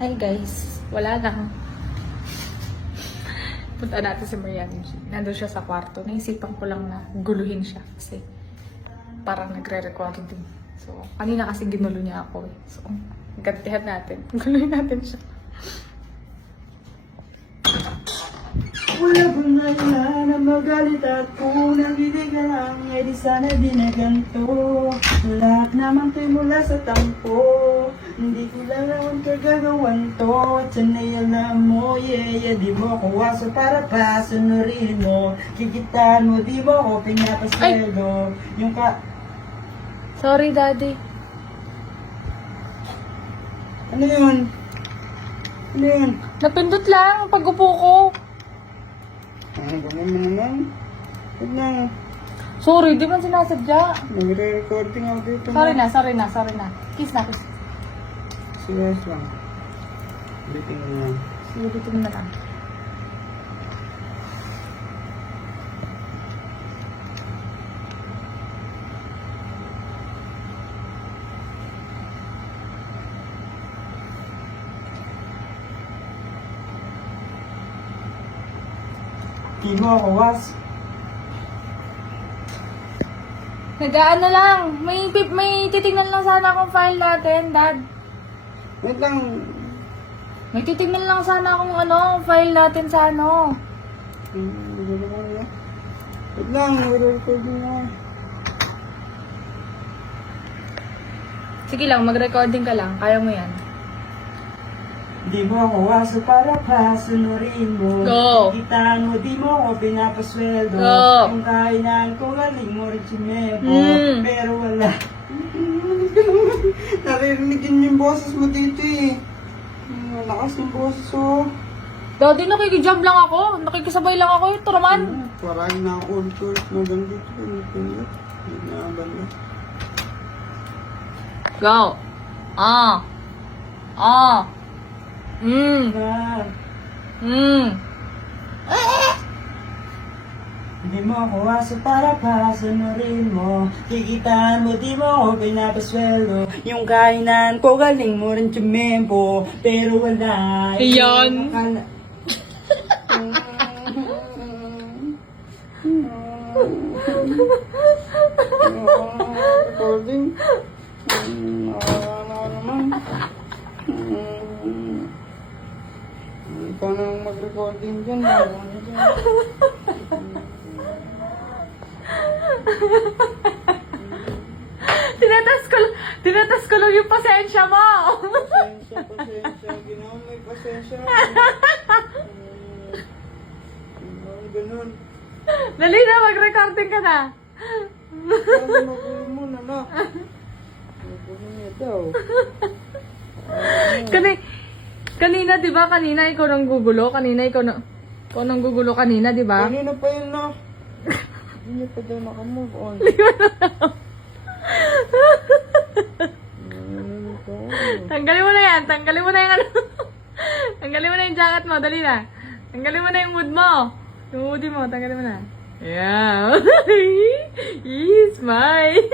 Hi guys, wala lang. Punta natin si Marian. Nandun siya sa kwarto. Naisipan ko lang na guluhin siya kasi parang nagre-recording. So, kanina kasi ginulo niya ako eh. So, gantihan natin. Guluhin natin siya. Wala kong nailan na magalit ako. Nabili ka lang, eh di sana di na ganito. Lahat naman ko'y mula sa tampo. Hindi ko lang naman kagagawan to. At sana'y alam mo, yeah, di mo ko waso para pa sunurin mo. Kikitaan mo, di mo ko pinapasweldo. Yung ka... Sorry, Daddy. Ano yun? Ano yun? Napindot lang pag-upo ko. Ano ba naman? Huwag na. Sorry, di man sinasadya. Nagre-recording ako dito. Sorry na. Kiss na, kiss. Serious lang. Ulitin mo na. Sige, dito mo na lang. Di mo ako was. Nagaan na lang. May titignan lang sana akong file natin, Dad. Wait lang. May titignan lang sana akong file natin sa ano. Wait lang, nagre-recording na. Sige lang, mag-recording ka lang. Kaya mo yan. Di mo ako waso para pa sunurin mo. Go. Kikitaan mo, di mo ako pinapasweldo. Go. Yung kainan ko, galing mo rin si Mebo. Pero wala. Naririnig yun yung boses mo dito eh. Malakas yung boses oh. Daddy, nakikijump lang ako. Nakikisabay lang ako. Ito naman. Parang na-contour mo lang dito. Hindi na banda. Go. Di mo ako waso para pa sunurin mo. Kikitaan mo, di mo ako pinapasweldo. Yung kainan ko, galing mo rin tumempo. Pero wala. Iyon. Recording. Ano naman. Ikaw nang mag-recording dyan. Tinatas ko lang yung pasensya mo. Pasensya. Ginawa mo yung pasensya. Ganun. Dali na, mag-recording ka na. Parang magulo mo na na. Magulo niya daw. Kanina, di ba? Kanina ikaw nang gugulo. Ikaw nang gugulo kanina, di ba? Kanina pa yun na. Hindi niya pa daw nakamove on. Tanggalin mo na yan. Tanggalin mo na yung Tanggalin mo na yung jacket mo. Dali na. Tanggalin mo na yung mood mo. Yung hoodie mo. Tanggalin mo na. Yeah. Smile.